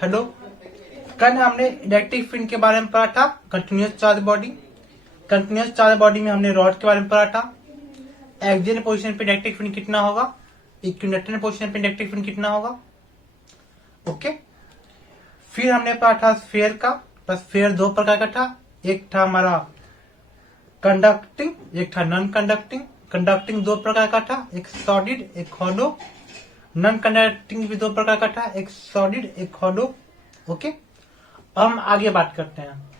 Hello, कल हमने electric field के बारे में पढ़ा था। Continuous charge body, continuous charge body में हमने रॉड के बारे में पढ़ा था। एक्सियल पोजीशन पे इलेक्ट्रिक फील्ड कितना होगा, इक्विलेटरल पोजीशन पे इलेक्ट्रिक फील्ड कितना होगा। ओके, फिर हमने पढ़ा था स्फीयर का। बस स्फीयर दो प्रकार का था, एक था हमारा कंडक्टिंग, एक था नॉन कंडक्टिंग। कंडक्टिंग दो प्रकार का था, एक सॉलिड एक हॉलो। नॉन कंडक्टिंग भी दो प्रकार का था, एक सॉलिड एक हॉलो। ओके, हम आगे बात करते हैं।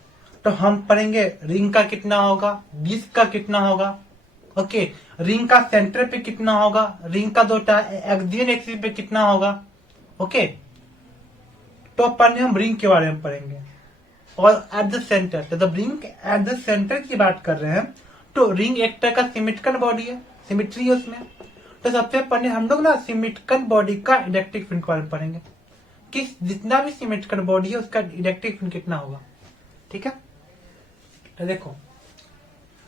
तो हम पढ़ेंगे रिंग का कितना होगा, डिस्क का कितना होगा। ओके, रिंग का सेंटर पे कितना होगा, रिंग का दो एक्सियल एक्सिस पे कितना होगा। ओके, तो पढ़ने हम रिंग के बारे में पढ़ेंगे। और एट द सेंटर, तो जब रिंग एट द सेंटर की बात कर रहे हैं तो रिंग एक तरह का सिमेट्रिकल बॉडी है, सिमेट्री है उसमें। तो सबसे पहले हम लोग ना सिमेट्रिकल बॉडी का इलेक्ट्रिक फील्ड के बारे में पढ़ेंगे कि जितना भी सिमेट्रिकल बॉडी है उसका इलेक्ट्रिक फील्ड कितना होगा। ठीक है, तो देखो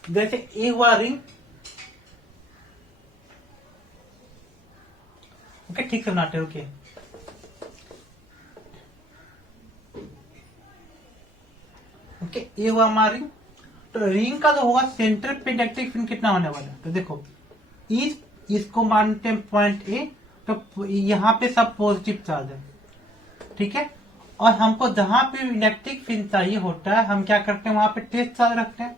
जैसे ए हुआ रिंग। ओके, ठीक से बनाते हो। ओके, ये हुआ हमारा रिंग। तो रिंग का जो होगा सेंटर पे इलेक्ट्रिक फील्ड कितना होने वाला है। तो देखो इसको मानते हैं पॉइंट ए। तो यहाँ पे सब पॉजिटिव चार्ज है, ठीक है। और हमको जहां पे इलेक्ट्रिक फील्ड चाहिए होता है हम क्या करते हैं, वहां पे टेस्ट चार्ज रखते हैं।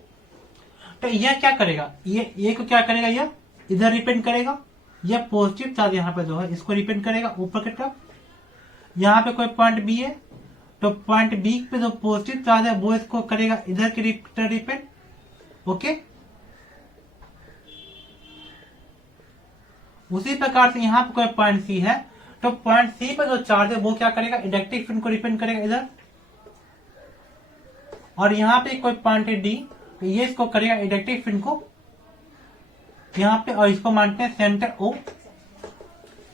तो यह क्या करेगा, ये को क्या करेगा, यह इधर रिपेंड करेगा। यह पॉजिटिव चार्ज यहाँ पे जो है इसको रिपेंड करेगा ऊपर की तरफ। यहाँ पे कोई पॉइंट बी है तो पॉइंट बी पे जो पॉजिटिव चार्ज है वो इसको करेगा इधर की रिपेंड। ओके, उसी प्रकार से यहाँ पे कोई पॉइंट सी है तो पॉइंट सी पे जो चार्ज है वो क्या करेगा, इलेक्ट्रिक फील्ड को रिपेंड करेगा इधर। और यहाँ पे कोई पॉइंट है डी, तो ये इसको करेगा इलेक्ट्रिक फील्ड को यहाँ पे, और इसको मानते हैं सेंटर ओ।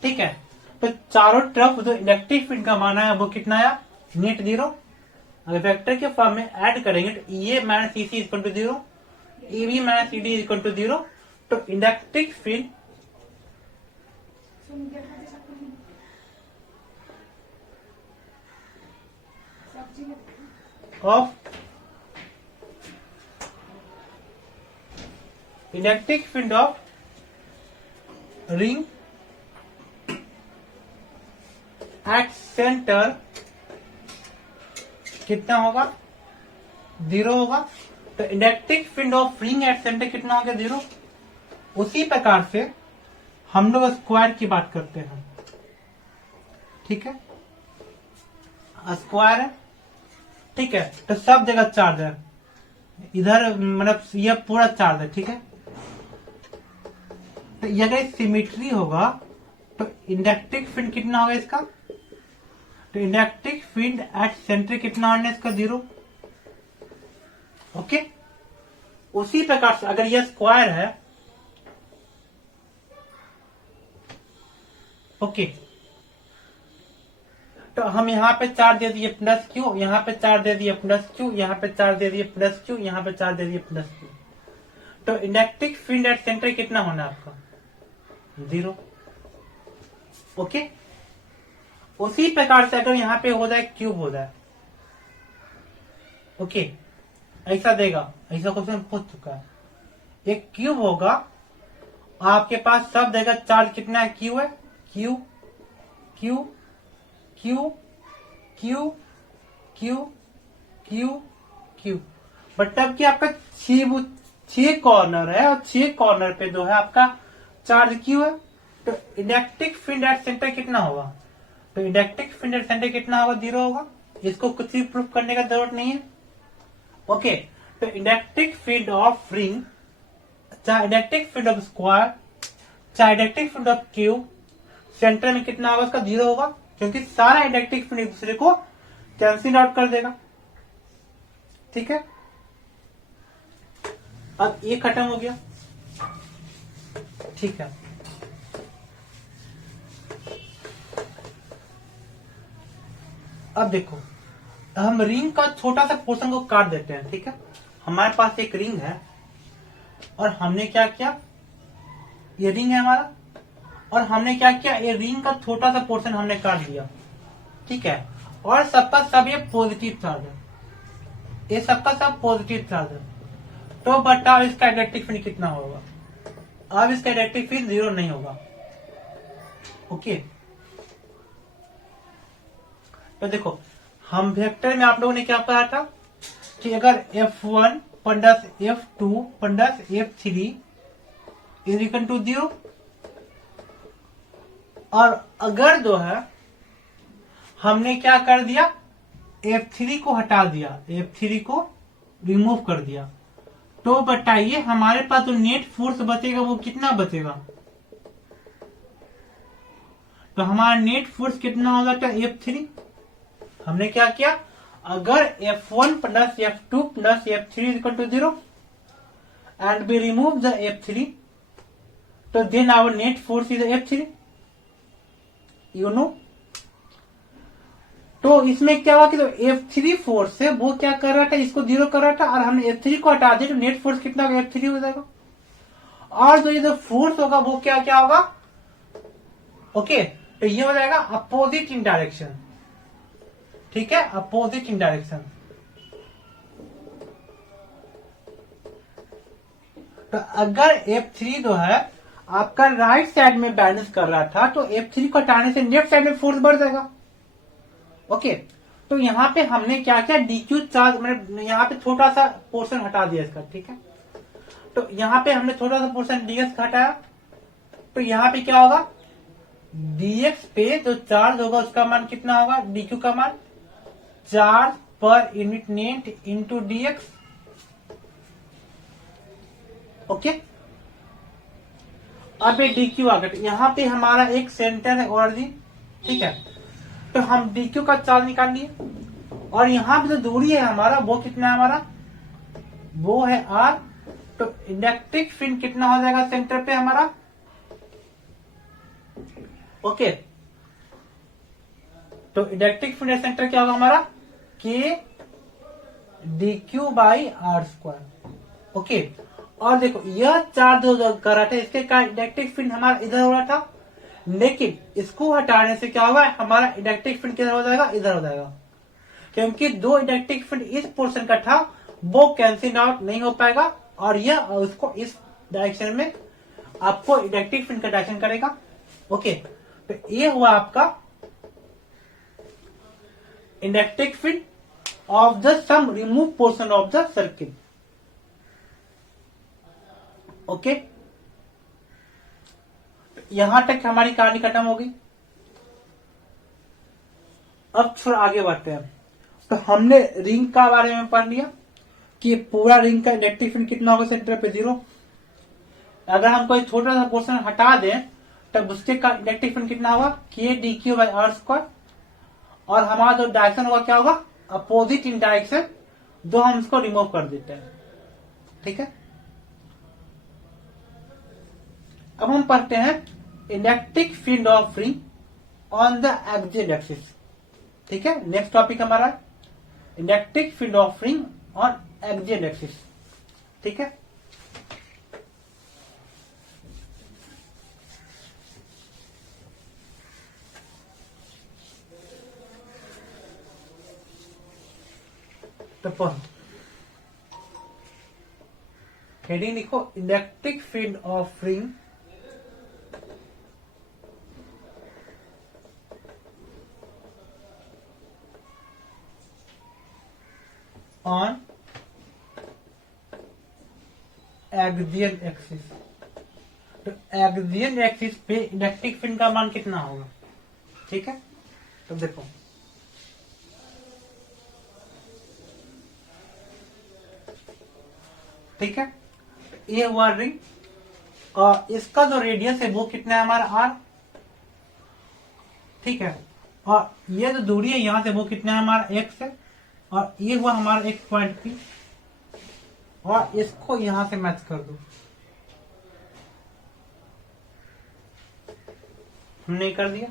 ठीक है, तो चारों तरफ जो इलेक्ट्रिक फील्ड का माना है वो कितना आया, नेट जीरो। अगर वेक्टर के फॉर्म में ऐड करेंगे तो A minus C C equal to zero, A B minus C D equal to zero. तो electric field of electric field of ring at centre कितना होगा, जीरो होगा। तो electric field of ring at centre कितना होगा, zero. उसी प्रकार से हम लोग स्क्वायर की बात करते हैं। ठीक है, स्क्वायर है, ठीक है। तो सब जगह चार्ज है इधर, मतलब यह पूरा चार्ज है, ठीक है। तो ये अगर सिमेट्री होगा तो इलेक्ट्रिक फील्ड कितना होगा इसका, तो इलेक्ट्रिक फील्ड एट सेंटर कितना होना है इसका, जीरो। ओके, उसी प्रकार से अगर यह स्क्वायर है, ओके, तो हम यहाँ पे चार्ज दे दिए प्लस क्यू, यहाँ पे चार्ज दे दिए प्लस क्यू, यहाँ पे चार्ज दे दिए प्लस क्यू, यहाँ पे चार्ज दे दिए प्लस क्यू। तो इलेक्ट्रिक फील्ड एट सेंटर कितना होना आपका, जीरो। ओके, उसी प्रकार से अगर यहाँ पे हो जाए क्यूब हो जाए, ओके, ऐसा देगा, ऐसा क्वेश्चन पूछ चुका है। एक क्यूब होगा, आपके पास सब जगह चार्ज कितना है, क्यू है, Q Q Q Q Q Q Q. But तब कि आपका छह कॉर्नर है और 6 कॉर्नर पे जो है आपका चार्ज क्यू है। तो इलेक्ट्रिक फील्ड एट सेंटर कितना होगा, तो इलेक्ट्रिक फील्ड एट सेंटर कितना होगा, जीरो होगा। इसको कुछ भी प्रूफ करने का जरूरत नहीं है। ओके, तो इलेक्ट्रिक फील्ड ऑफ रिंग, चाहे इलेक्ट्रिक फील्ड ऑफ स्क्वायर, चाहे electric field of cube, centre में कितना होगा, उसका जीरो होगा, क्योंकि सारा इलेक्ट्रिक फील्ड एक दूसरे को कैंसिल आउट कर देगा। ठीक है, अब ये खत्म हो गया। ठीक है, अब देखो हम रिंग का छोटा सा पोर्शन को काट देते हैं। ठीक है, हमारे पास एक रिंग है और हमने क्या किया, ये रिंग है हमारा, और हमने क्या किया, ये रिंग का छोटा सा पोर्शन हमने काट दिया। ठीक है, और सबका सब ये पॉजिटिव चार्ज है, ये सबका सब पॉजिटिव चार्ज है। तो बताओ इसका इलेक्ट्रिक फील्ड कितना होगा? अब इसका इलेक्ट्रिक फील्ड 0 नहीं होगा। ओके, तो देखो हम वेक्टर में आप लोगों ने क्या पढ़ा था कि अगर F1 plus F2 plus F3 is equal to 0, और अगर जो है हमने क्या कर दिया, F3 को हटा दिया, F3 को रिमूव कर दिया, तो बताइए हमारे पास जो नेट फोर्स बचेगा वो कितना बचेगा? तो हमारा नेट फोर्स कितना होगा? क्या F3। हमने क्या किया, अगर F1 plus F2 plus F3 equal to 0 and we remove the F3, तो then our net force is F3, you know. तो इसमें क्या हुआ कि तो F3 फोर्स है वो क्या कर रहा था, इसको 0 कर रहा था, और हमने F3 को हटा दिया तो नेट फोर्स कितना होगा? F3 हो जाएगा। और जो ये जो फोर्स होगा वो क्या क्या होगा? ओके, तो ये हो जाएगा अपोजिट इन डायरेक्शन। ठीक है, अपोजिट इन डायरेक्शन। तो अगर F3 जो है आपका राइट साइड में बैलेंस कर रहा था, तो F3 को हटाने से लेफ्ट साइड में फोर्स बढ़ जाएगा। ओके, तो यहाँ पे हमने क्या किया, DQ चार्ज, मैंने यहाँ पे छोटा सा पोर्शन हटा दिया इसका। ठीक है, तो यहाँ पे हमने छोटा सा पोर्शन dx का हटाया, तो यहाँ पे क्या होगा, dx पे जो चार्ज होगा उसका मान कितना होगा, DQ का मान, charge per unit net into dx। Okay, अब ये DQ आ गया, यहाँ पे हमारा एक सेंटर है ओरिजिन। ठीक है, तो हम DQ का चार्ज निकाल लिए, और यहाँ पे जो दूरी है हमारा वो कितना है, हमारा वो है R। तो इलेक्ट्रिक फील्ड कितना हो जाएगा सेंटर पे हमारा? ओके, तो इलेक्ट्रिक फील्ड सेंटर क्या होगा हमारा, K DQ by R square. Okay, और देखो यह चार्ज जो कर रहा था इसके कारण इलेक्ट्रिक फील्ड हमारा इधर हो रहा था, लेकिन इसको हटाने से क्या होगा, हमारा इलेक्ट्रिक फील्ड किधर हो जाएगा, इधर हो जाएगा, क्योंकि दो इलेक्ट्रिक फील्ड इस पोर्शन का था वो कैंसिल आउट नहीं हो पाएगा, और यह उसको इस डायरेक्शन में आपको इलेक्ट्रिक फील्ड का डायरेक्शन करेगा। ओके, तो ये हुआ आपका electric field of the some remove portion of the circuit. Okay, यहां तक हमारी कहानी खत्म हो गई। अब थोड़ा आगे बढ़ते हैं। तो हमने रिंग का बारे में पढ़ लिया कि पूरा रिंग का इलेक्ट्रिक फील्ड कितना होगा सेंटर पे 0। अगर हम कोई छोटा सा पोर्शन हटा दें तब उसके का इलेक्ट्रिक फील्ड कितना होगा, K DQ by R square, और हमारा जो डायरेक्शन होगा क्या होगा, अपोजिट इन डायरेक्शन, जो हम इसको रिमूव कर देते हैं। ठीक है, अब हम पढ़ते हैं electric field of ring on the axial axis. ठीक है, नेक्स्ट टॉपिक हमारा electric field of ring on axial axis. ठीक है, तो पढ़ो, हेडिंग लिखो electric field of ring on axial axis. तो एक्सियल एक्सिस पे इलेक्ट्रिक फील्ड का मान कितना होगा? ठीक है, तो देखो ठीक है, ये हुआ रिंग, और इसका जो रेडियस है वो कितना है हमारा R। ठीक है, और ये जो दूरी है यहां से वो कितना है हमारा X है, और ये हुआ हमारा एक पॉइंट P, और इसको यहां से मैच कर दो। हमने कर दिया।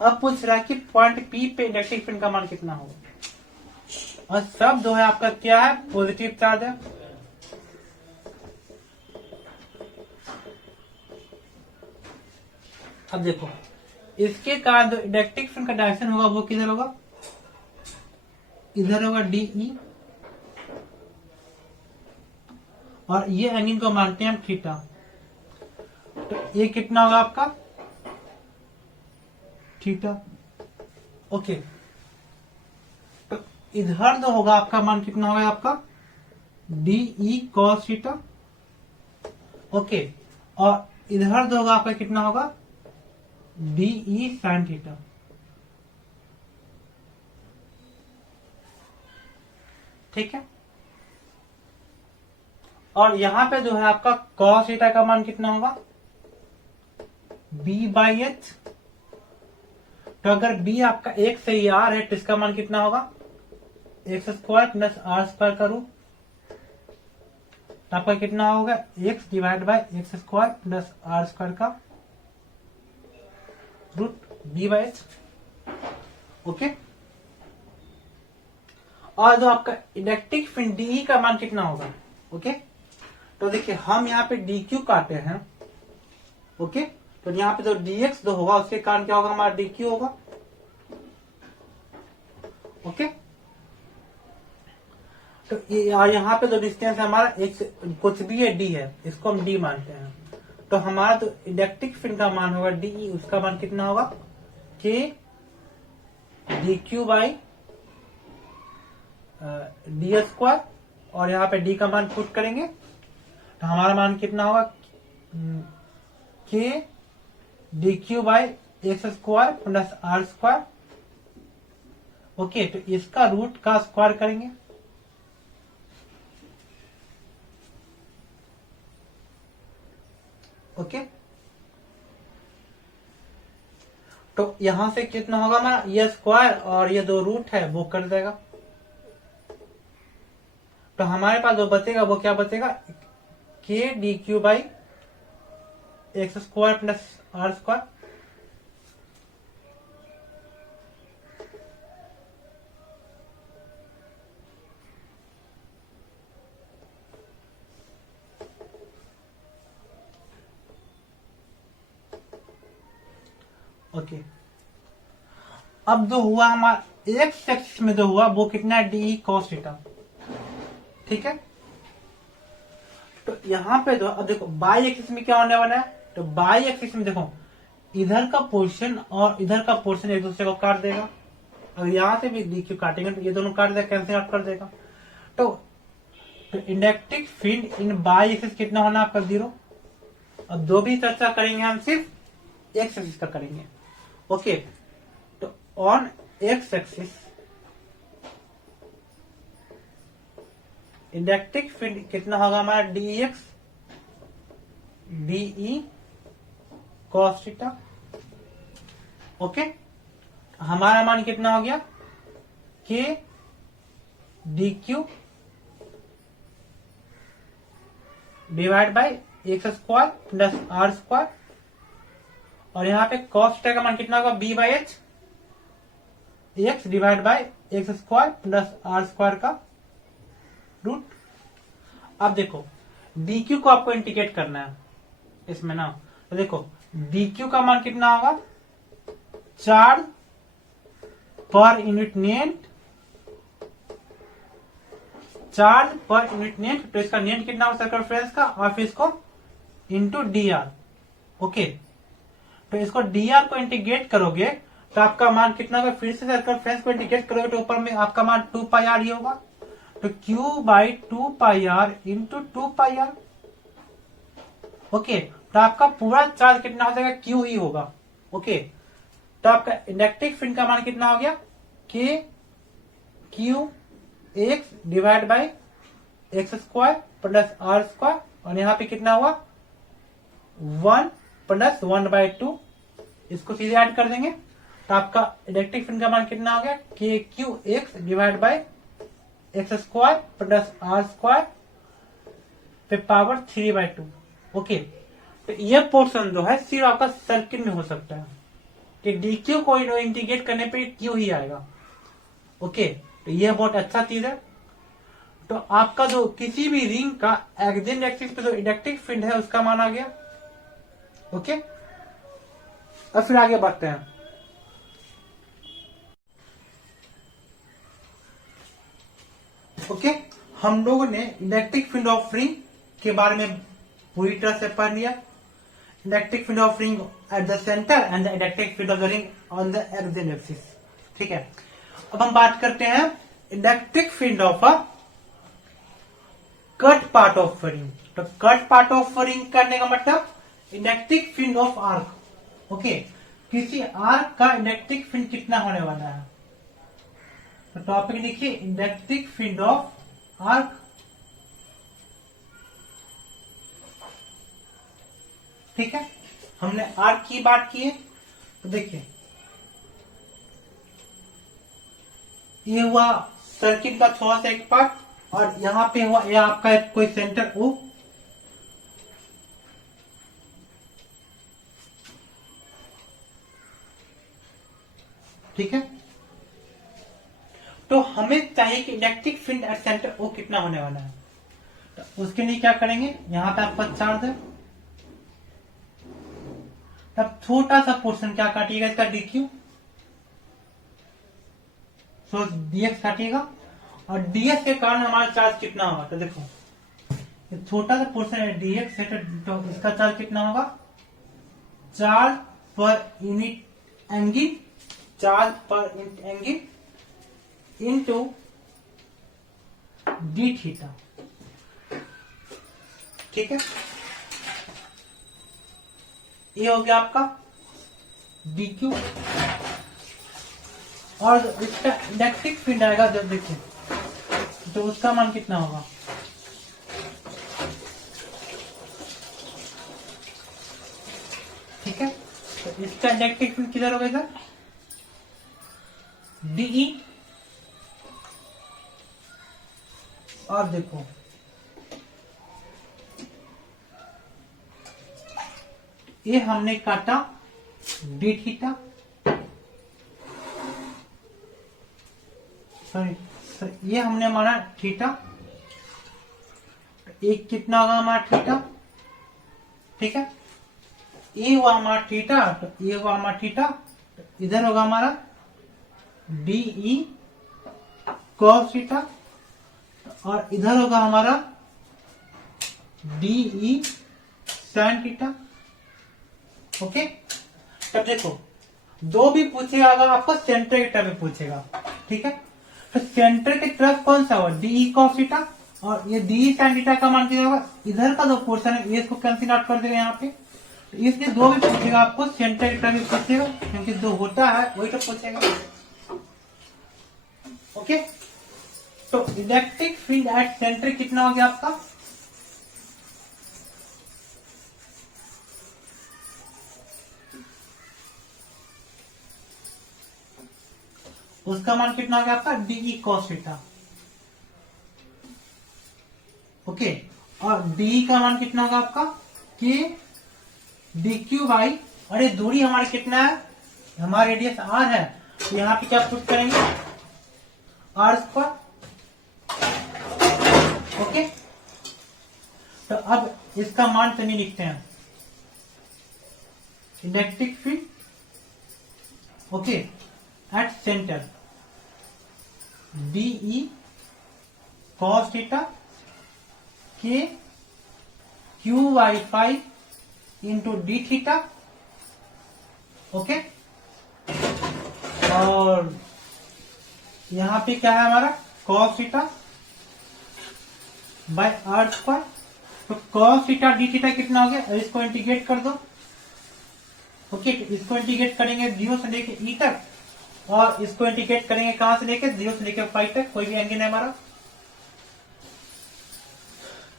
अब पूछ रहा है कि पॉइंट P पे इलेक्ट्रिक फील्ड का मान कितना होगा, और सब जो है आपका क्या है, पॉजिटिव चार्ज है। अब देखो इसके कारण जो इलेक्ट्रिक फील्ड का डायरेक्शन होगा वो किधर होगा, इधर होगा DE और ये एंगल को मानते हैं हम थीटा। तो ये कितना होगा आपका थीटा। ओके, तो इधर जो होगा आपका मान कितना होगा आपका DE cos थीटा। ओके, और इधर जो होगा आपका कितना होगा DE sin थीटा। ठीक है, और यहां पे जो है आपका cos थीटा का मान कितना होगा B/H। तो अगर B आपका एक से ही R है तो इसका मान कितना होगा x² प्लस R² का रूट। तो आपका कितना होगा x divide by x² plus R² का रूट B/H। ओके, और जो आपका इलेक्ट्रिक फील्ड DE का मान कितना होगा। ओके, तो देखिए हम यहाँ पे DQ काटे हैं। ओके, तो यहाँ पे जो DX जो होगा उसके कारण क्या होगा हमारा DQ होगा। ओके, तो यहाँ पे जो डिस्टेंस है हमारा एक कुछ भी है D है, इसको हम D मानते हैं। तो हमारा जो इलेक्ट्रिक फील्ड का मान होगा DE, उसका मान कितना होगा K DQ बाई D²। और यहाँ पे D का मान पुट करेंगे तो हमारा मान कितना होगा K DQ by x² plus R²। Okay, तो इसका रूट का स्क्वायर करेंगे। ओके, तो यहां से कितना होगा हमारा ये स्क्वायर और ये जो रूट है वो कर देगा। तो हमारे पास जो बचेगा वो क्या बचेगा K DQ by x² plus R²। Okay, अब जो हुआ हमारा एक्स एक्सिस में जो हुआ वो कितना है DE cos थीटा। ठीक है, तो यहाँ पे जो अब देखो बाई एक्सिस में क्या होने वाला है। तो बाई एक्सिस में देखो इधर का पोर्शन और इधर का पोर्शन एक दूसरे को काट देगा। अगर यहाँ से भी DQ काटेंगे तो ये दोनों काट देगा, कैंसिल आउट कर देगा। तो electric field in by axis कितना होना आपका 0। अब जो भी चर्चा करेंगे हम सिर्फ एक्स एक्सिस का करेंगे। ओके, तो on x axis electric field कितना होगा हमारा DX DE cos theta. Okay, हमारा मान कितना हो गया K DQ divide by x² plus R²। और यहाँ पे cos थीटा का मान कितना होगा B/H x divide by x² plus R² का रूट। अब देखो DQ को आपको इंटीग्रेट करना है इसमें ना। तो देखो DQ का मान कितना होगा charge per unit net, charge per unit net. तो इसका नेट कितना होगा सर्कमफ्रेंस का और फिर इसको इंटू DR। ओके, तो इसको DR को इंटीग्रेट करोगे तो आपका मान कितना होगा। फिर से सर्कमफ्रेंस को इंटीग्रेट करोगे तो ऊपर में आपका मान 2πr ही होगा। तो Q by 2πr into 2πr। Okay, तो आपका पूरा चार्ज कितना हो जाएगा Q ही होगा। ओके, तो आपका इलेक्ट्रिक फील्ड का मान कितना हो गया K Q x divide by x² plus R²। और यहाँ पे कितना हुआ 1 प्लस 1/2। इसको सीधे ऐड कर देंगे तो आपका इलेक्ट्रिक फील्ड का मान कितना हो गया KQ x divide by x² plus R² पे पावर 3/2। ओके, तो ये पोर्शन जो है सिर्फ आपका सर्किट में हो सकता है कि DQ को इंटीग्रेट करने पे Q ही आएगा। ओके, तो ये बहुत अच्छा चीज है। तो आपका जो किसी भी रिंग का एक्सियल एक्सिस पे जो इलेक्ट्रिक फील्ड है उसका मान आ गया। ओके, अब फिर आगे बढ़ते हैं। हम लोगों ने इलेक्ट्रिक फील्ड ऑफ रिंग के बारे में पूरी तरह से पढ़ लिया। Electric field of ring at the centre and the electric field of the ring on the axial axis. ठीक है, अब हम बात करते हैं electric field of a cut part of ring. तो कट पार्ट ऑफ रिंग करने का मतलब electric field of arc. Okay, किसी आर्क का इलेक्ट्रिक फील्ड कितना होने वाला है। तो टॉपिक लिखिए इलेक्ट्रिक फील्ड ऑफ आर्क। ठीक है, हमने आर्क की बात की है। तो देखिए ये हुआ सर्किट का थोड़ा सा एक पार्ट और यहां पे हुआ ये आपका कोई सेंटर ओ। ठीक है, तो हमें चाहिए कि electric field at centre O कितना होने वाला है। तो उसके लिए क्या करेंगे, यहां पे आपका चार्ज है, तब छोटा सा पोर्शन क्या काटिएगा इसका डीक्यू, तो डीएक्स काटिएगा और डीएक्स के कारण हमारा चार्ज कितना होगा। तो देखो ये छोटा सा पोर्शन है डीएक्स है, तो इसका चार्ज कितना होगा, charge per unit angle, charge per unit angle into D theta. ठीक है, ये हो गया आपका डीक्यू। और इसका इलेक्ट्रिक फील्ड आएगा जब देखिए तो उसका मान कितना होगा, ठीक है। तो इसका इलेक्ट्रिक फील्ड किधर होगा, इधर डीई। और देखो ये हमने काटा डी थीटा, सॉरी ये हमने माना थीटा, एक कितना होगा हमारा थीटा। ठीक है, ये हुआ हमारा थीटा, तो ये हुआ हमारा थीटा, तो इधर होगा हमारा डीई कॉस थीटा और इधर होगा हमारा डीई साइन थीटा। ओके, तब देखो दो भी पूछेगा, अगर आपको सेंटर की तरफ पूछेगा, ठीक है, तो सेंटर की तरफ कौन सा होगा, डीई कॉस थीटा और ये डीई साइन थीटा का मान कितना होगा, इधर का जो पोर्शन है ये इसको कैंसिल आउट कर देगा यहाँ पे। तो इसलिए दो भी पूछेगा आपको, सेंटर की तरफ भी पूछेगा, क्योंकि दो होता है वही तो पूछेगा। ओके, तो इलेक्ट्रिक फील्ड एट सेंटर कितना हो गया आपका, उसका मान कितना हो गया आपका डीई कॉस थीटा। ओके, और डी का मान कितना होगा आपका के डी क्यू बाई, अरे दूरी हमारी कितना है, हमारा रेडियस आर है, तो यहाँ पे क्या पुट करेंगे आर स्क्वायर। ओके, तो अब इसका मान तो नहीं लिखते हैं, electric field okay at centre dE cos theta के Q by 5 into d theta. Okay, और यहां पे क्या है हमारा cos theta by R square. तो कॉस थीटा डी थीटा कितना हो गया, इसको इंटीग्रेट कर दो। ओके, तो इसको इंटीग्रेट करेंगे 0 से लेके ई तक और इसको इंटीग्रेट करेंगे कहां से लेके 0 से लेके 5 तक, कोई भी एंगल है हमारा।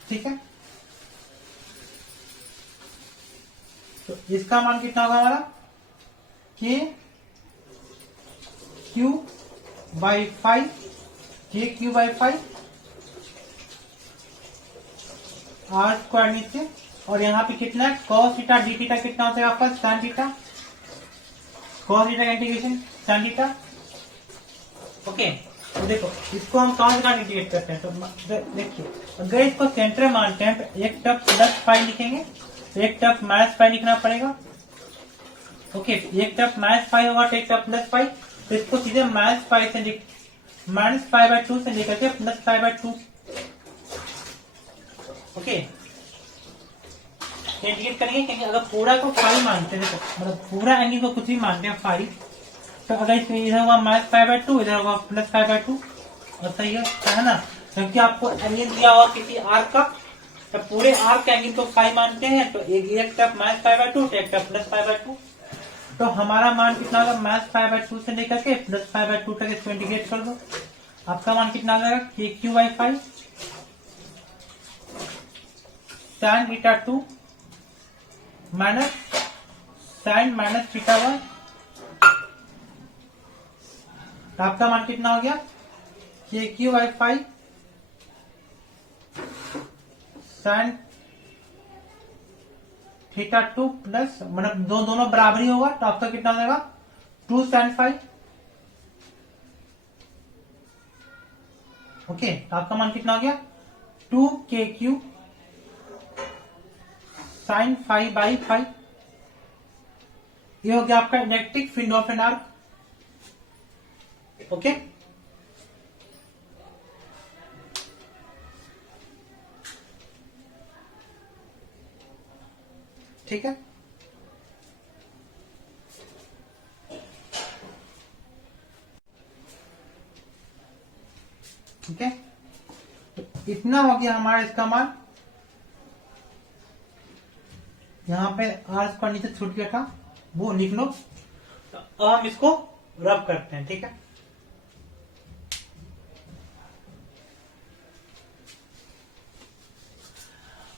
ठीक है, तो इसका मान कितना होगा हमारा के क्यू बाई 5, के क्यू बाई 5 आर स्क्वायर नीचे, और यहाँ पे कितना है कॉस थीटा डी थीटा कितना होता है आपका साइन थीटा, कॉस थीटा का इंटीग्रेशन साइन थीटा। ओके, तो देखो इसको हम कहां से इंटीग्रेट करते हैं, तो देखिए अगर इसको सेंटर मानते हैं तो एक टर्म प्लस 5 लिखेंगे, तो एक टर्म माइनस 5 लिखना पड़ेगा। ओके, एक टर्म माइनस 5 होगा तो एक टर्म प्लस 5, तो इसको सीधे माइनस 5 से माइनस 5/2 से लेकर के प्लस 5/2 ओके, इंडिकेट करेंगे क्योंकि अगर पूरा को 5 मानते हैं, मतलब पूरा एंगल को कुछ भी मानते हैं 5, तो अगर इसमें इधर होगा -5/2, इधर होगा +5/2, और सही है ना, क्योंकि आपको एंगल दिया हुआ किसी आर्क का, तो पूरे आर्क के एंगल को 5 मानते हैं, तो एक तरफ -5/2 तो एक तरफ +5/2, तो हमारा मान कितना होगा, -5/2 से लेकर के +5/2 तक इसको इंटीग्रेट कर दो, आपका मान कितना आ जाएगा, KQ/5 tan θ2 माइनस sin -θ1, तो आपका मान कितना हो गया, KQ/5 sin θ2 प्लस, मतलब दोनों बराबर ही होगा, तो आपका कितना हो जाएगा, 2 sin 5। ओके, तो आपका मान कितना हो गया, 2KQ sin 5/5। ये हो गया आपका electric field of an arc. Okay, ठीक है, ठीक है, तो इतना हो गया हमारा इसका मान। यहाँ पे आर स्क्वायर नीचे छूट गया था, वो लिख लो, तो अब हम इसको रब करते हैं, ठीक है।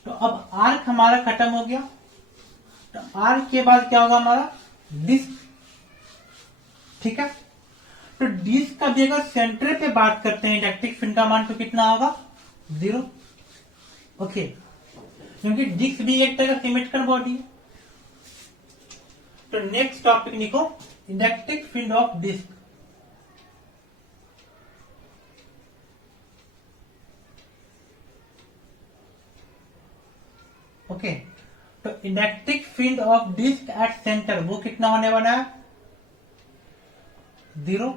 तो अब आर्क हमारा खत्म हो गया, तो आर्क के बाद क्या होगा हमारा, डिस्क, ठीक है। तो डिस्क का भी अगर सेंटर पे बात करते हैं इलेक्ट्रिक फील्ड का मान, तो कितना होगा, 0। ओके, क्योंकि डिस्क भी एक तरह का सिमेट्रिकल बॉडी है। तो नेक्स्ट टॉपिक लिखो, electric field of disc. Okay, तो electric field of disc at centre वो कितना होने वाला है, 0।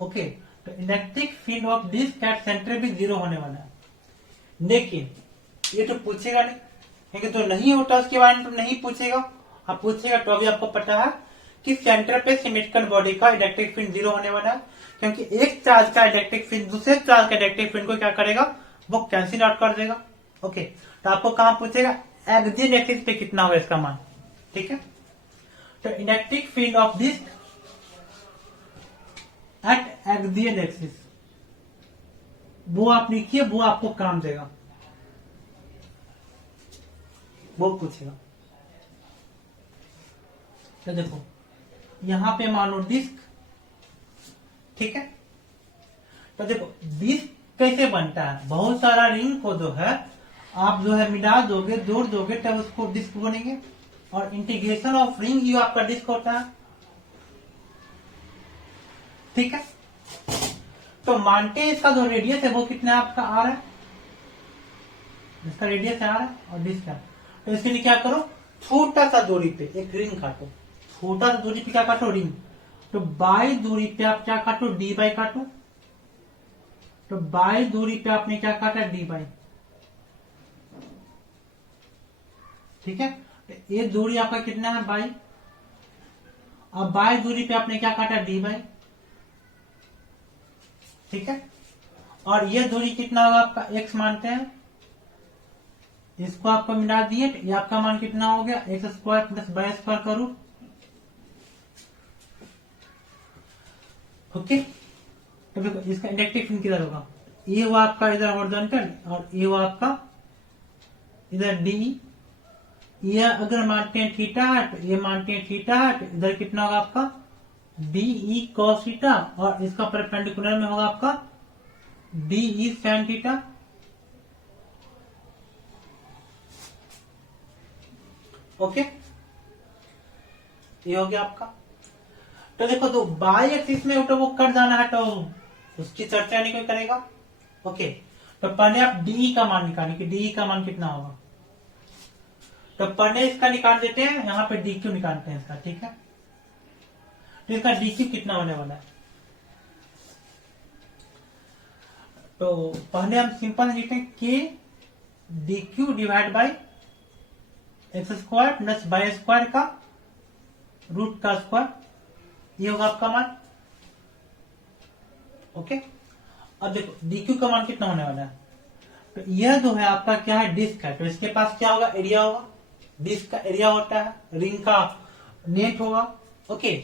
ओके, तो electric field of disc at centre भी 0 होने वाला है। लेकिन ये तो पूछेगा नहीं, क्योंकि तो नहीं होता उसके बारे में तो नहीं पूछेगा, आप पूछेगा तो अभी आपको पता है कि सेंटर पे सिमेट्रिकल बॉडी का इलेक्ट्रिक फील्ड 0 होने वाला है, क्योंकि एक चार्ज का इलेक्ट्रिक फील्ड दूसरे चार्ज का इलेक्ट्रिक फील्ड को क्या करेगा, वो कैंसिल आउट कर देगा। ओके, तो आपको कहां पूछेगा, एक्सियल एक्सिस पे कितना होगा इसका मान, ठीक है। तो electric field of disc at axial axis, वो आप लिखिए, वो आपको काम देगा, वो पूछेगा। तो देखो यहां पे मान लो डिस्क, ठीक है। तो देखो डिस्क कैसे बनता है, बहुत सारा रिंग को जो है आप जो है मिला दोगे, जोड़ दोगे, तब उसको डिस्क बनेंगे, और इंटीग्रेशन ऑफ रिंग ये आपका डिस्क होता है, ठीक है। तो मानते हैं इसका जो रेडियस है वो कितना आपका आ रहा है, इसका रेडियस आ रहा है और डिस्क है, तो इसके लिए क्या करो, छोटा सा दूरी पे एक रिंग काटो, छोटा सा दूरी पे क्या काटो, रिंग, तो बाई दूरी पे आप क्या काटो, डी बाई काटो, तो बाई दूरी पे आपने क्या काटा, डी बाई, ठीक है। तो ये दूरी आपका कितना है, बाई, अब बाई दूरी पे आपने क्या काटा, डी बाई, ठीक है। और ये दूरी कितना होगा आपका, एक्स मानते हैं, इसको आपको मिला दिए, ये आपका मान कितना हो गया, x² प्लस y² करूं, ओके। तो देखो इसका इलेक्ट्रिक फील्ड किधर होगा, ये हुआ आपका इधर हॉरिजॉन्टल, और ये हुआ आपका इधर डी, ये अगर मानते हैं थीटा है, तो ये मानते हैं थीटा है, तो इधर कितना होगा आपका, DE cos थीटा, और इसका परपेंडिकुलर में होगा आपका DE sin थीटा। ओके, ये हो गया आपका। तो देखो तो बाई एक्सिस में तो वो कट जाना है, तो उसकी चर्चा नहीं कोई करेगा। ओके, तो पहले आप DE का मान निकालें कि DE का मान कितना होगा, तो पहले इसका निकाल देते हैं, यहाँ पे DQ निकालते हैं इसका, ठीक है। तो इसका DQ कितना होने वाला है, तो पहले हम सिंपल लिखते हैं K D Q divide by X square plus Y square का रूट का स्क्वायर, ये होगा आपका मान। ओके, अब देखो डी क्यू का मान कितना होने वाला है, तो यह जो है आपका क्या है, डिस्क है, तो इसके पास क्या होगा, एरिया होगा। डिस्क का एरिया होता है, रिंग का नेट होगा। ओके,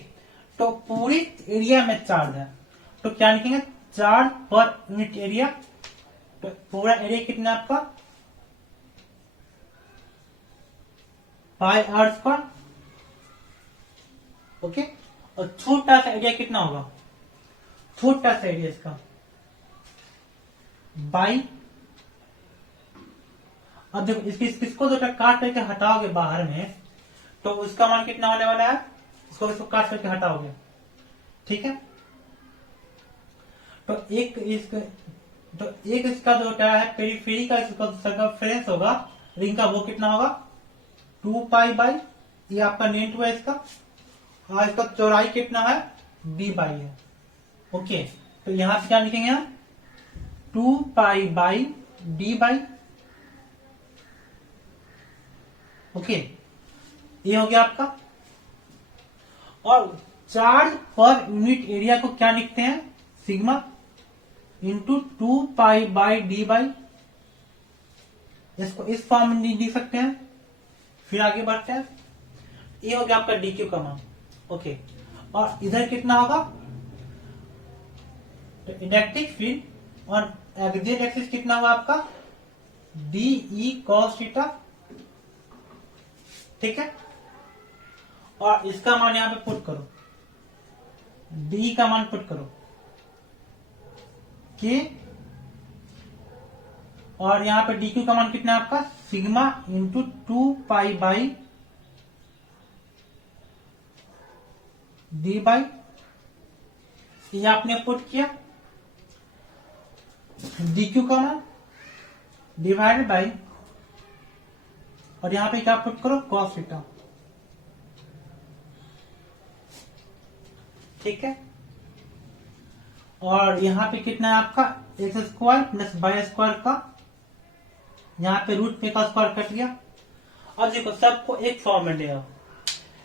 तो पूरी एरिया में चार्ज है, तो क्या लिखेंगे, चार्ज पर यूनिट एरिया। तो पूरा एरिया कितना है आपका, पाई आर स्क्वायर। ओके, और छोटा सा एरिया कितना होगा, छोटा सा एरिया इसका बाई, अब देखो इसको जो काट करके हटाओगे बाहर में, तो उसका मान कितना होने वाला है, इसको काट करके हटाओगे, ठीक है। तो एक इसका जो होता है पेरीफेरी का सर्कमफ्रेंस होगा रिंग का, वो कितना होगा, 2 पाई बाई, ये आपका नेट हुआ इसका, और इसका चौड़ाई कितना है, डी बाई है। ओके, तो यहां से क्या लिखेंगे हम, 2 pi by D by. Okay, ये हो गया आपका। और चार्ज पर यूनिट एरिया को क्या लिखते हैं, sigma into 2 pi by D by, इसको इस फॉर्म में लिख सकते हैं। फिर आगे बढ़ते हैं, ये हो गया आपका डी क्यू का मान। ओके, और इधर कितना होगा, तो इलेक्ट्रिक फील्ड और एक्सियल एक्सिस कितना होगा आपका, डी ई कॉस थीटा, ठीक है। और इसका मान यहां पे पुट करो, डी का मान पुट करो के, और यहां पे डी क्यू का मान कितना है आपका, sigma into 2 pi by D by, ये आपने पुट किया, डी क्यू का मान डिवाइडेड बाई, और यहां पे क्या पुट करो, कॉस थीटा, ठीक है। और यहां पे कितना है आपका, X square plus Y square का, यहां पे रूट पे का स्क्वायर कट गया। अब देखो सबको एक फॉर्म में ले आओ,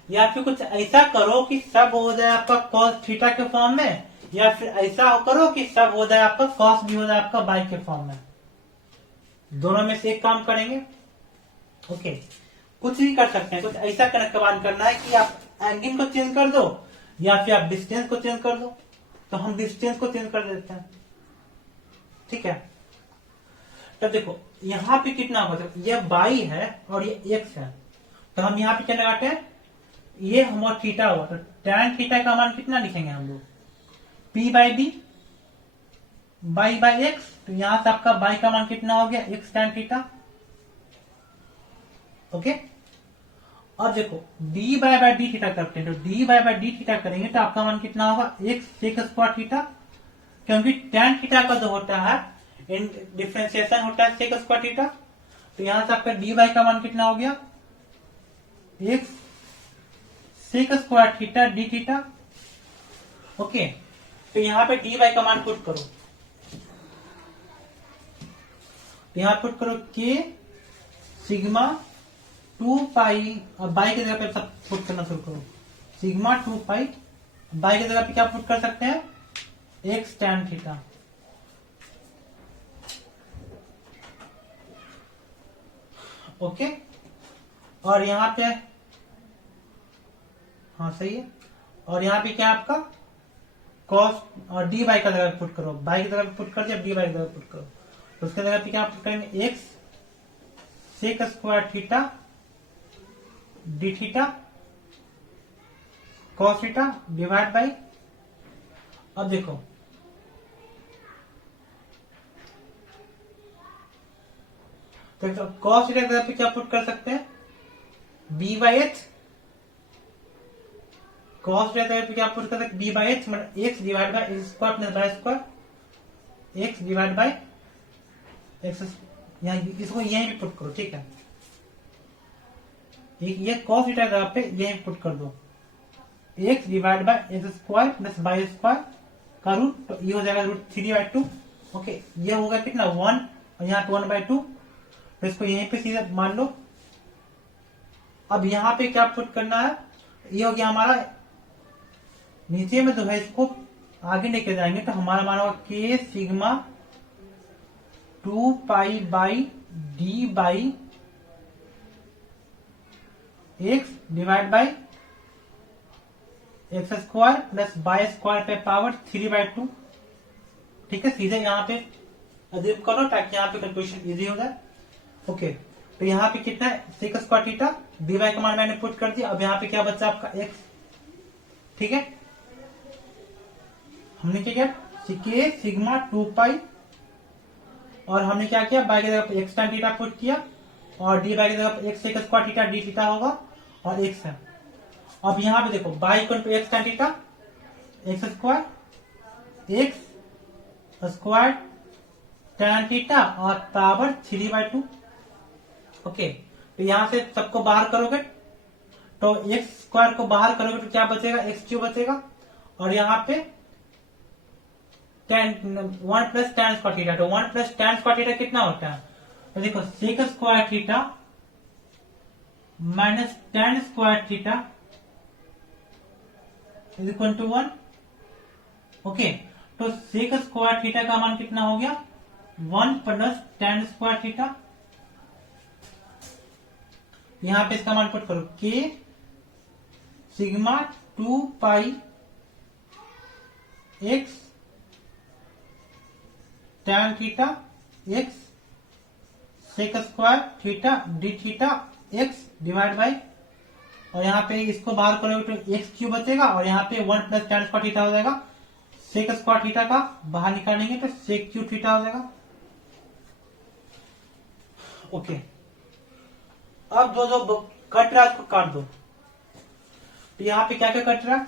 या फिर कुछ ऐसा करो कि सब हो जाए आपका कॉस थीटा के फॉर्म में, या फिर ऐसा करो कि सब हो जाए आपका कॉस भी हो जाए आपका बाई के फॉर्म में, दोनों में से एक काम करेंगे। ओके, कुछ भी कर सकते हैं, कुछ ऐसा कनेक्ट करना है कि आप एंगल को चेंज कर दो या फिर आप डिस्टेंस को चेंज कर दो, तो हम डिस्टेंस को चेंज कर देते हैं, ठीक है। तो देखो यहां पे कितना होगा, ये बाई है और ये एक्स है, तो हम यहां पे क्या लगाते हैं, ये हमारा थीटा हुआ, तो tan थीटा का मान कितना लिखेंगे हम लोग, P by B by by X, तो यहां से आपका बाई का मान कितना हो गया, एक्स tan थीटा। ओके, और देखो डी बाई डी थीटा करते हैं, तो डी बाई डी थीटा करेंगे तो आपका मान कितना होगा, एक्स सेक स्क्वायर थीटा, क्योंकि tan थीटा का जो होता है इन डिफ्रेंसिएशन होता है सेक स्क्वायर थीटा, तो यहां से आपका डी बाई का मान कितना हो गया, X sec square theta D theta. Okay, तो यहां पे डी बाई का मान पुट करो, तो यहां पुट करो के सिग्मा 2 पाई, और बाई की जगह पे सब पुट करना शुरू करो, सिग्मा 2 पाई, बाई की जगह पे क्या पुट कर सकते हैं, एक्स tan थीटा। ओके, और यहां पे, हाँ सही है, और यहां पे क्या आपका कॉस, और डी बाई का जगह पुट करो, बाई की जगह पे पुट कर दिया, डी बाई की जगह पुट करो, तो उसके जगह पे क्या पुट करेंगे, X sec square theta D theta cos theta divide by, अब देखो तो कॉस थीटा की जगह पे क्या पुट कर सकते हैं, B by H, cos theta की जगह पे क्या पुट कर सकते हैं, बी बाई एच, मतलब X divide by X square plus Y square, X divide by X, यहाँ इसको यहीं भी पुट करो, ठीक है। ये कॉस थीटा की जगह पे यहीं पुट कर दो, X divide by X square plus Y square का रूट, तो ये हो जाएगा रूट 3/2। ओके, ये होगा कितना 1, और यहाँ पे 1/2, तो इसको यहीं पे सीधा मान लो। अब यहाँ पे क्या पुट करना है, ये हो गया हमारा, नीचे में जो है इसको आगे लेके जाएंगे तो हमारा मान होगा के sigma 2 pi by D by x divide by X square plus by square पे पावर 3/2। ठीक है, सीधे यहाँ पे अज्यूम करो ताकि यहाँ पे कैलकुलेशन इजी हो जाए। ओके, तो यहाँ पे कितना है sec square theta, D by का मान मैंने पुट कर दिया। अब यहाँ पे क्या बचा आपका एक्स। ठीक है, हमने क्या किया के सिग्मा 2 पाई और हमने क्या किया बाई की जगह पे एक्स टाइम थीटा पुट किया और डी बाई की जगह पे X sec square theta D theta होगा और एक्स है। अब यहाँ पे देखो by equal to X time theta X square tan theta और पावर 3/2। ओके, तो यहां से सबको बाहर करोगे तो एक्स स्क्वायर को बाहर करोगे तो क्या बचेगा, एक्स क्यूब बचेगा और यहाँ पे 1 प्लस tan स्क्वायर थीटा। तो 1 प्लस tan स्क्वायर थीटा कितना होता है, तो देखो sec square theta minus tan square theta is equal to 1। Okay, तो सेक स्क्वायर थीटा का मान कितना हो गया 1 प्लस tan स्क्वायर थीटा। यहां पे इसका मान पुट करो के sigma 2 pi X tan theta X sec square theta D theta X divide by, और यहाँ पे इसको बाहर करोगे तो एक्स क्यूब बचेगा और यहाँ पे 1 प्लस tan स्क्वायर थीटा हो जाएगा। सेक स्क्वायर थीटा का बाहर निकालेंगे तो सेक क्यूब थीटा हो जाएगा। ओके, अब जो कट रहा है उसको काट दो। तो यहाँ पे क्या क्या कट रहा है,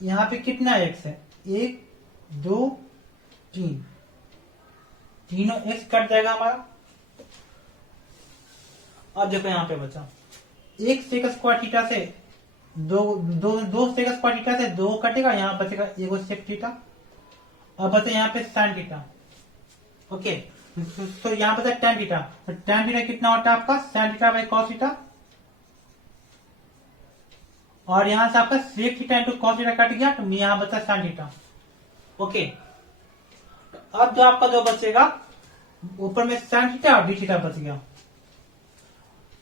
यहाँ पे कितना एक्स है 1 2 3, तीनों एक्स कट जाएगा हमारा। अब देखो यहाँ पे बचा एक सेक स्क्वायर थीटा से दो सेक स्क्वायर थीटा से 2 कटेगा, यहाँ बचेगा एगो सेक थीटा और बचा यहाँ पे साइन थीटा। ओके, तो यहाँ बचा tan थीटा, तो tan थीटा कितना होता है आपका sine theta by cos theta और यहां से आपका sec theta into cos theta cut गया तो यहाँ बचा साइन थीटा। ओके, तो अब जो आपका जो बचेगा ऊपर में साइन थीटा और डी थीटा बच गया।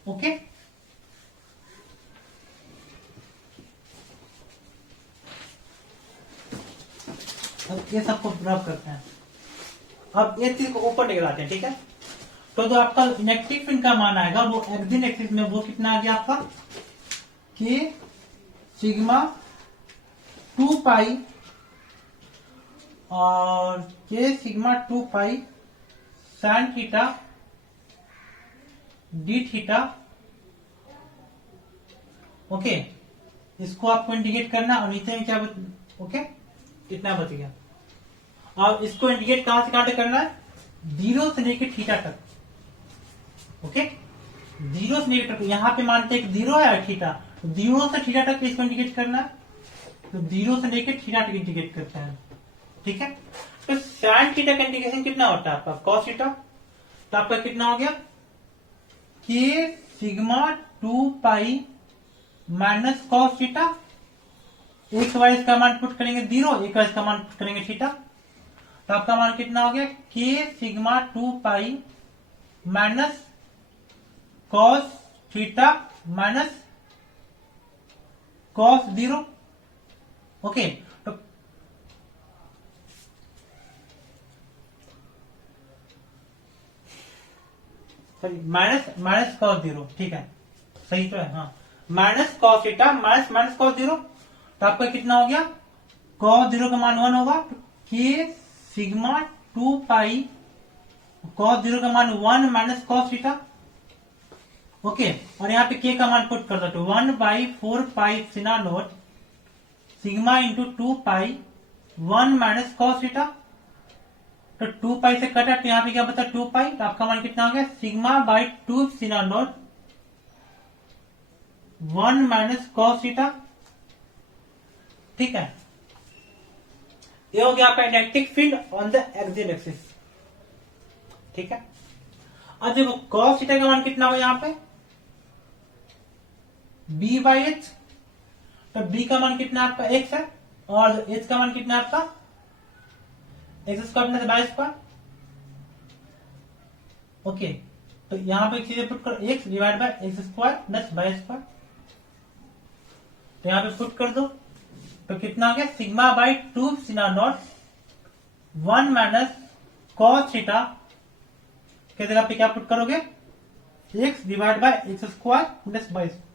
ओके, अब ये सबको रब करते हैं। अब ये चीज को ऊपर लेकर आते हैं। ठीक है, तो जो आपका इलेक्ट्रिक फील्ड का मान आएगा वो एक्सिस एक्सिस में वो कितना आ गया आपका के सिग्मा 2 पाई और के sigma 2 pi sine theta D theta. Okay, इसको आपको इंडिकेट करना और नीचे में क्या ओके कितना बच गया। और इसको इंडिकेट कहां से कहां तक करना है, 0 से लेकर थीटा तक। ओके, 0 से लेकर, यहां पे मानते हैं कि 0 है और थीटा, 0 से थीटा तक इसको इंडिकेट करना है, तो 0 से लेकर थीटा तक इंडिकेट करता है। ठीक है, तो साइन थीटा का इंडिकेशन कितना होता है आपका कॉस थीटा, तो आपका कितना हो गया के sigma 2 pi minus cos theta. एक बार इसका मान पुट करेंगे 0, एक बार इसका मान पुट करेंगे थीटा, तो आपका मान कितना हो गया के sigma 2 pi minus cos theta minus cos 0। Okay, तो सॉरी माइनस कॉस 0। ठीक है, सही तो है, हाँ minus cos theta minus cos 0, तो आपका कितना हो गया कॉस 0 का मान 1 होगा, तो के सिग्मा 2 पाई कॉस 0 का मान 1 माइनस कॉस थीटा। ओके, और यहाँ पे के का मान पुट कर दो तो 1/4 पाई सिना नोट सिग्मा इंटू 2 पाई 1 माइनस कॉस थीटा। तो 2 पाई से कटा तो यहाँ पे क्या बता 2 पाई, तो आपका मान कितना हो गया sigma by 2 sigma naught 1 minus cos theta. ठीक है, ये हो गया आपका electric field on the axial axis. ठीक है, अब देखो कॉस थीटा का मान कितना होगा यहाँ पे बी बाई एच, तो बी का मान कितना आपका एक्स है और एच का मान कितना आपका X square plus Y square. Okay, तो यहां पे चीजें पुट करो X divide by X square plus Y square, तो यहां पे पुट कर दो तो कितना हो गया sigma by 2 sigma naught 1 minus cos theta के जगह पे क्या पुट करोगे X divide by X square plus Y square.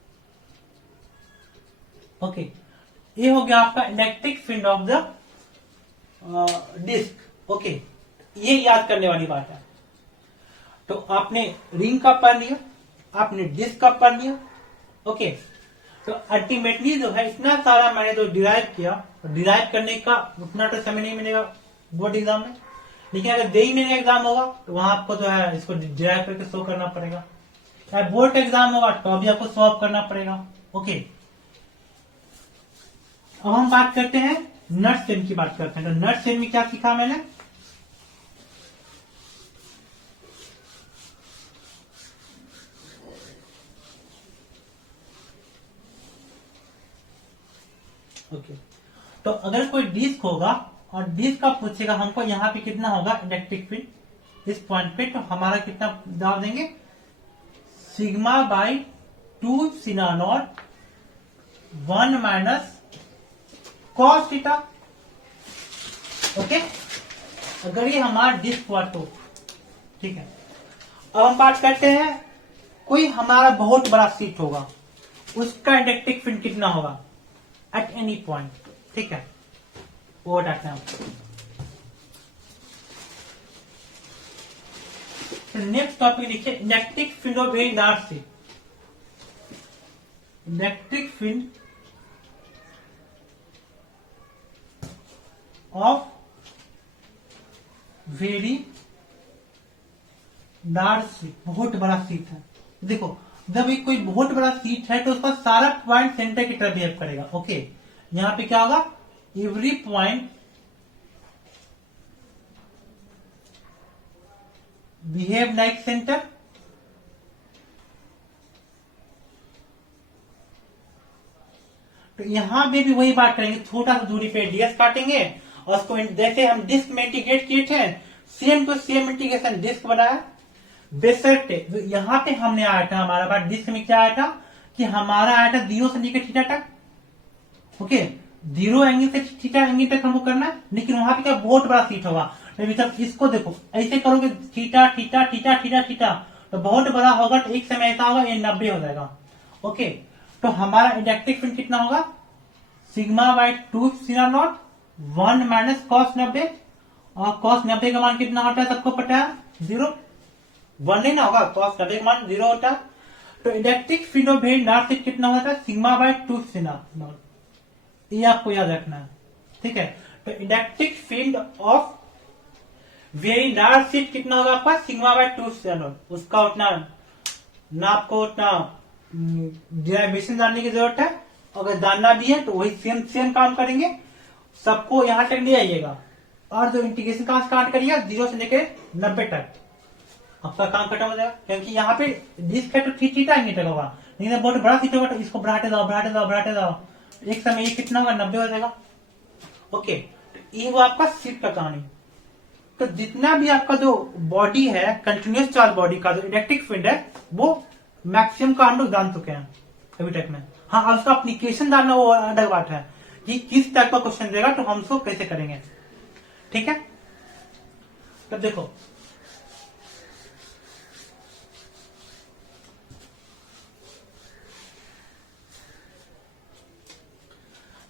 Okay, ये हो गया आपका electric field of the disc. Okay, ये याद करने वाली बात है। तो आपने रिंग का पढ़ लिया, आपने डिस्क का पढ़ लिया। ओके, तो अल्टीमेटली जो है इतना सारा मैंने जो डिराइव किया, डिराइव करने का उतना तो समय नहीं मिलेगा बोर्ड एग्जाम में, लेकिन अगर जेईई मेन एग्जाम होगा तो वहां आपको जो है इसको डिराइव करके सॉल्व करना पड़ेगा। चाहे बोर्ड एग्जाम होगा तो अभी आपको सॉल्व करना पड़ेगा। ओके, अब हम बात करते हैं नट सेम की बात करते हैं। तो नट सेम में क्या सीखा मैंने, ओके, तो अगर कोई डिस्क होगा और डिस्क का पूछेगा हमको यहाँ पे कितना होगा इलेक्ट्रिक फील्ड इस पॉइंट पे, तो हमारा कितना जवाब देंगे sigma by 2 sigma naught 1 minus cos theta. Okay, अगर ये हमारा डिस्क हुआ तो ठीक है। अब हम बात करते हैं कोई हमारा बहुत बड़ा सीट होगा, उसका इलेक्ट्रिक फील्ड कितना होगा एट एनी पॉइंट। ठीक है, वो हटाते हैं। नेक्स्ट टॉपिक देखिए electric field of very large seat. Electric field of very large seat, बहुत बड़ा सीट है। देखो जब एक कोई बहुत बड़ा सीट है तो उसका सारा पॉइंट सेंटर की तरफ बिहेव करेगा। ओके, यहां पे क्या होगा every point behave like centre. तो यहां पे भी वही बात करेंगे, छोटा सा दूरी पे डीएस काटेंगे और उसको जैसे हम डिस्क में इंटीग्रेट किए थे same to same integration disc बनाया। बेशर्ते यहां पे हमने आया था, हमारा बात डिस्क में क्या आया था कि हमारा आया था 0 से लेकर थीटा तक। ओके, 0 एंगल से थीटा एंगल तक हमको करना है, लेकिन वहां पे क्या बहुत बड़ा सीट होगा। तब इसको देखो ऐसे करोगे theta theta theta theta theta तो बहुत बड़ा होगा, तो एक समय ऐसा होगा ये 90 हो जाएगा। ओके, तो हमारा इलेक्ट्रिक फील्ड कितना होगा sigma by 2 sigma naught 1 minus cos 90, और कॉस 90 का मान कितना होता है सबको पता है 0, 1 नहीं ना होगा, कॉस 90 का मान 0 होता है। तो electric field of very large seat कितना होता है सिग्मा बाई 2 सिग्मा नॉट, ये आपको याद रखना है। ठीक है, तो electric field of very large seat कितना होगा आपका सिग्मा बाई 2 सिग्मा नॉट। उसका उतना ना आपको उतना डेरिवेशन जानने की जरूरत है, अगर जानना भी है तो वही सेम सेम काम करेंगे। सबको यहां तक ले आइएगा और जो इंटीग्रेशन का स्टार्ट करिएगा 0 से लेकर 90 तक, आपका काम खत्म हो जाएगा। क्योंकि यहाँ पे डिस्क है तो थीटा एंगल तक होगा, नहीं तो बहुत बड़ा सीट होगा तो इसको बढ़ाते जाओ बढ़ाते जाओ बढ़ाते जाओ, एक समय ये कितना होगा 90 हो जाएगा। ओके, तो ये वो आपका सीट का कहानी। तो जितना भी आपका जो बॉडी है कंटिन्यूस चार्ज बॉडी का जो इलेक्ट्रिक फील्ड है वो मैक्सिमम का हम लोग जान चुके हैं अभी तक में। हाँ, अब उसका एप्लीकेशन डालना वो अलग बात है कि किस टाइप का क्वेश्चन देगा तो हम उसको कैसे करेंगे। ठीक है, तो देखो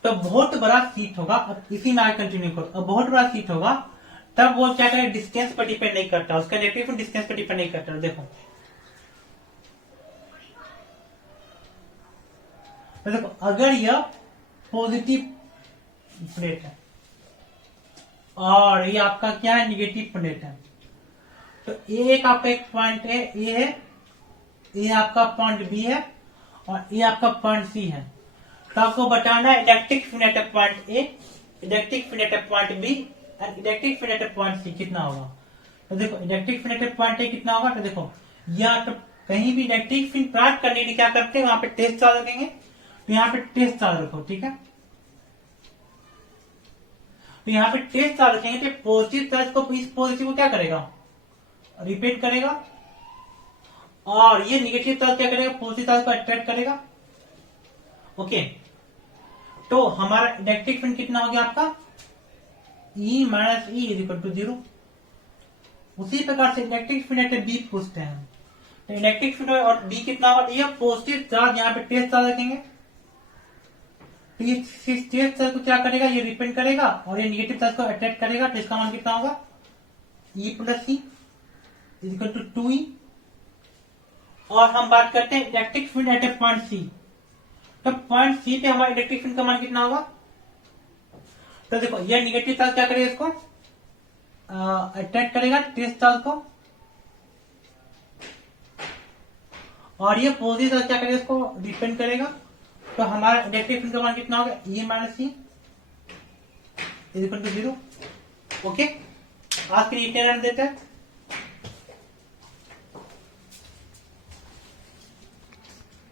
तो बहुत बड़ा सीट होगा, अब इसी में आगे कंटिन्यू करो। अब बहुत बड़ा सीट होगा तब वो क्या करे डिस्टेंस पर डिपेंड नहीं करता, उसका इलेक्ट्रिक फील्ड डिस्टेंस पर डिपेंड नहीं करता। देखो तो देखो अगर यह पॉजिटिव प्लेट है और ये आपका क्या है निगेटिव प्लेट है, तो ये एक आपका एक पॉइंट है, ये आपका पॉइंट बी है और ये आपका पॉइंट सी है। तो आपको बताना है electric field at point A, electric field at point B and electric field at point C कितना होगा। तो देखो electric field at point A कितना होगा, तो देखो यहाँ तो कहीं भी इलेक्ट्रिक फील्ड प्राप्त करने के लिए क्या करते हैं, वहां पे टेस्ट चार्ज रखेंगे, तो यहाँ पे टेस्ट चार्ज रखो, ठीक है। तो यहाँ पे टेस्ट चार्ज रखेंगे तो पॉजिटिव चार्ज को इस पॉजिटिव को क्या करेगा, रिपेल करेगा, और ये निगेटिव चार्ज क्या करेगा, पॉजिटिव चार्ज को अट्रैक्ट करेगा। ओके, तो हमारा इलेक्ट्रिक फील्ड कितना हो गया आपका, E minus E is equal to 0। उसी प्रकार से इलेक्ट्रिक फील्ड एट बी पूछते हैं, तो इलेक्ट्रिक फील्ड और बी कितना होगा, ये पॉजिटिव चार्ज यहाँ पे टेस्ट चार्ज रखेंगे, तो ये टेस्ट चार्ज को क्या करेगा, ये रिपेल करेगा, और ये निगेटिव चार्ज को अट्रैक्ट करेगा, तो इसका मान कितना होगा, E plus E is equal to 2E। और हम बात करते हैं electric field at A point C, तो पॉइंट सी पे हमारा इलेक्ट्रिक फील्ड का मान कितना होगा, तो देखो ये निगेटिव चार्ज क्या करेगा, इसको अट्रैक्ट करेगा टेस्ट चार्ज को, और ये पॉजिटिव चार्ज क्या करेगा, इसको डिपेंड करेगा। तो हमारा इलेक्ट्रिक फील्ड का मान कितना होगा, E minus C is equal to 0। Okay, आज के लिए इतना रहने देते हैं।